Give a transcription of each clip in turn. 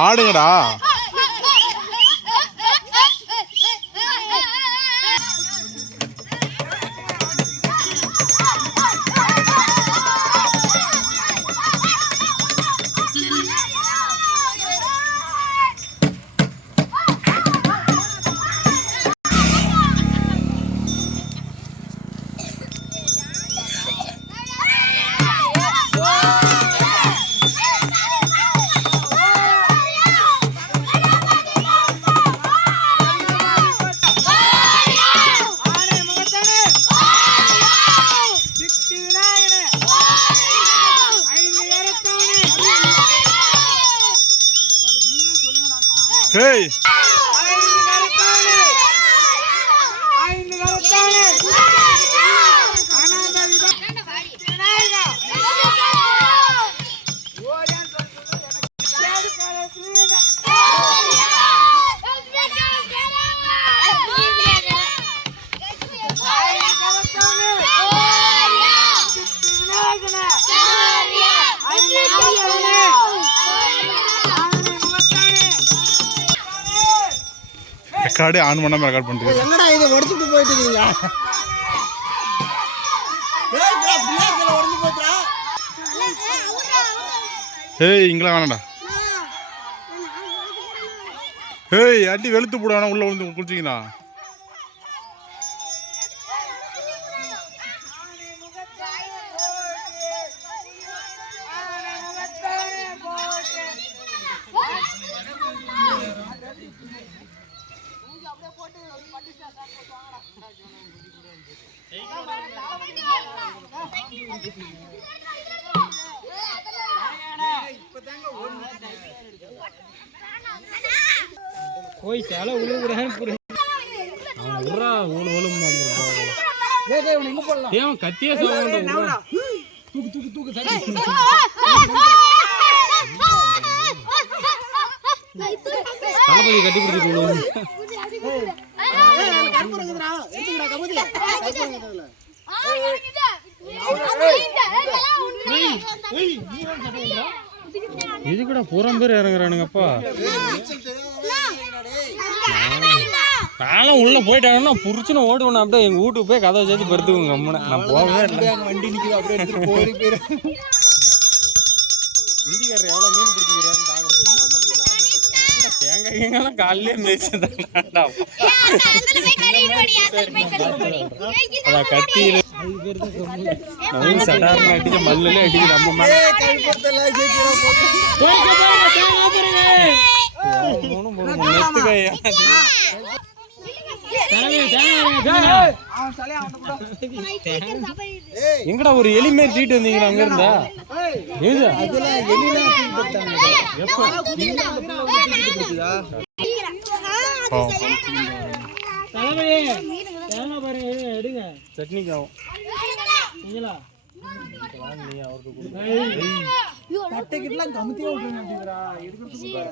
ஆடுங்கடா. Hey! Record on பண்ணாம record பண்றீங்க. என்னடா இது ஒடிச்சிட்டு போயிட்டு இருக்கீங்க? ஏய் இங்கலாம் வேணாம்டா. ஏய் அடி வெளுத்து போடுவானா உள்ள வந்து குளிச்சிங்கனா. போய் சேல உழுவுறான்னு புரிய அவன் உறா ஓலுமா டேய் டேய் இங்க போடலாம். ஏன் கத்தியே சாவண்டா தூக்கு தூக்கு தூக்கு சரி தலபதி கட்டி பிடிச்சு போடு. ஏய் கற்பூரங்கடா எடுத்துடா கபதி கற்பூரங்கடல ஏய் நீ வந்து சட்டேங்கடா இதுக்குடா பூரம் பேர் இறங்குறானுங்கப்பா. நானும் உள்ள போயிட்டாங்கன்னா புரிச்சுன்னு ஓடுவேன். அப்படியே எங்க வீட்டுக்கு போய் கதை வச்சு படுத்துக்குங்க அம்மனை. நான் போகவே இல்லை. வண்டி நிற்கிது அப்படியே எடுத்துட்டு போய் போயிரு. இந்திக்காரர் எவ்வளோ மீன் பிடிச்சிக்கிறாருன்னு பார்க்கணும். தேங்காய் கேங்கெல்லாம் காலையிலே மேய்ச்சதாண்டா அதான் கத்தியில் சட்டாரம் அடிக்க மல்லிலே அடிக்க நம்ம எங்கடா ஒரு எலிமே சீட்டு வந்தீங்களா அங்க இருந்தா சட்னிக்காவும்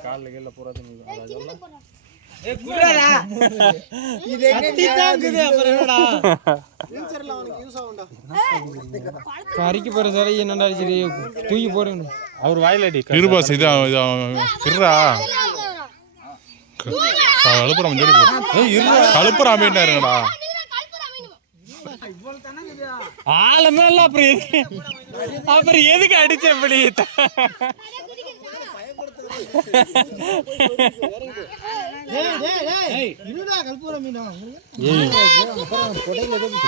காலில் கீழே போறாது கறிக்கு போற சார் என்னடா சரி தூக்கி போடுங்க அவர் வாயில அடி இருபாஸ் இதா இருடா கழுப்புறம் சொல்லி கழுப்புறம் அமைட்டா இருங்கடா ஆளுமே இல்ல அப்புறம் எதுக்கு அடிச்ச எப்படி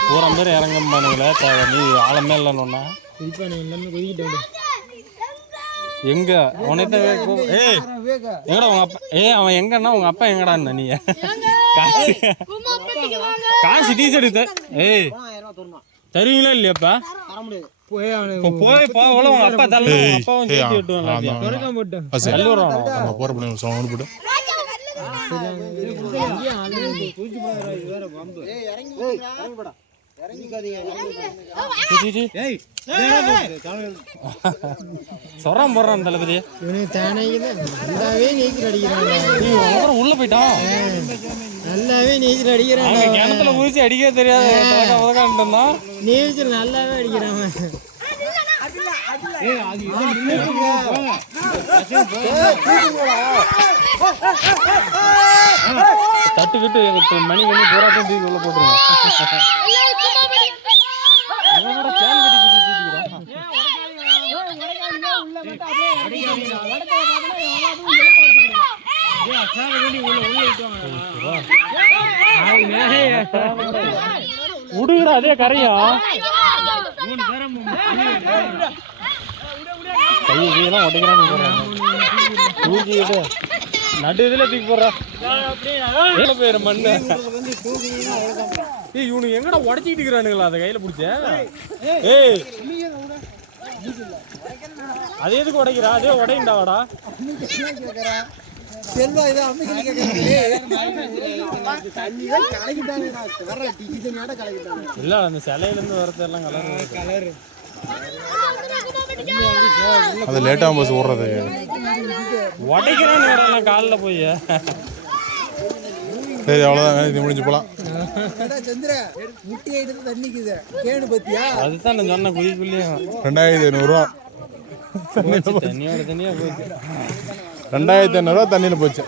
பூரம் பேர் இறங்கம்பானுங்களே நீ ஆழமே இல்லைன்னா எங்க உனத்தான் எங்கடா உங்க அப்பா அவன் எங்கன்னா உங்க அப்பா எங்கடான்னு நீ காசு டீஷர்ட் தருவீங்களா இல்லையாப்பா போய் போகல உங்க அப்பா தள்ள அப்பாவும் சேர்த்து விட்டுவாங்க சொரம் போடுறான் தளபதி உள்ள போயிட்டான் நல்லாவே நீச்சல் அடிக்கிறான் கிணத்துல ஊசி அடிக்க தெரியாது நீச்சல் நல்லாவே அடிக்கிறான் தட்டுக்கிட்டு மணி பண்ணி போராட்டம் தூக்கி உள்ள போட்டுருங்க. உடுகிறா அதே கரையா கையெல்லாம் உடைக்கிறான்னு தூக்கிட்டு நடு இதுல தூக்கி போடுறா பேரு மண்ணு. இவனுக்கு எங்கடா உடச்சிக்கிட்டு இருக்கிறானுங்களா அதை கையில பிடிச்ச? ஏய் அது எதுக்கு உடைக்கிறா? அதே உடையண்டாவாடா செல்வா இதை இல்ல அந்த சிலையில இருந்து வரது எல்லாம் கலர் அது லேட்டா பஸ் ஓடுறது உடைக்கிறான்னு வரலாம் காலில் போய். சரி அவ்வளோதான், இது முடிஞ்சு போகலாம். சந்திர முட்டி எடுத்து தண்ணிக்குது கேடு பத்தியா? அதுதான் நான் சொன்ன குதிக்குள்ளேயும் 2500 ரூபா தண்ணியோட தண்ணியா போயிடுச்சு. 2500 ரூபா தண்ணியில் போச்சு.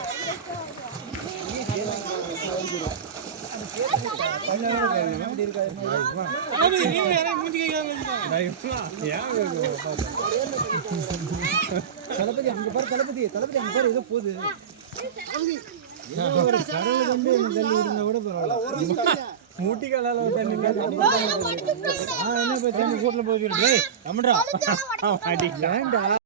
தளபதி அங்க பாரு, தளபதி அங்க பாரு, ஏதோ போகுது. கடவுள் வந்து தள்ளி விடுங்க கூட பரவாயில்ல. மூட்டி காலால தண்ணி என்ன தண்ணி கூட்டில் போய்